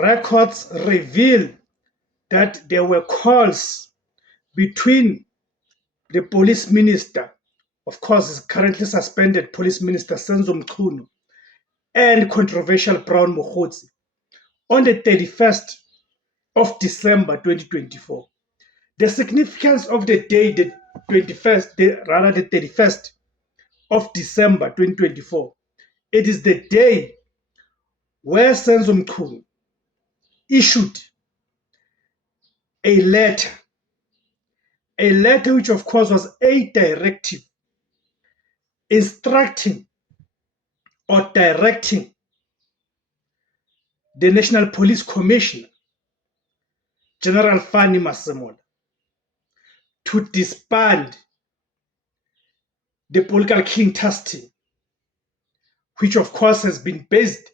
records reveal that there were calls between the police minister, of course, is currently suspended police minister Senzo Mchunu, and controversial Brown Mokgotsi on the 31st of December 2024. The significance of the day, the 31st of December 2024, it is the day where Senzo Mchunu issued a letter which of course was a directive instructing or directing the National Police Commissioner, General Fanny Masemola, to disband the political king trust team, which of course has been based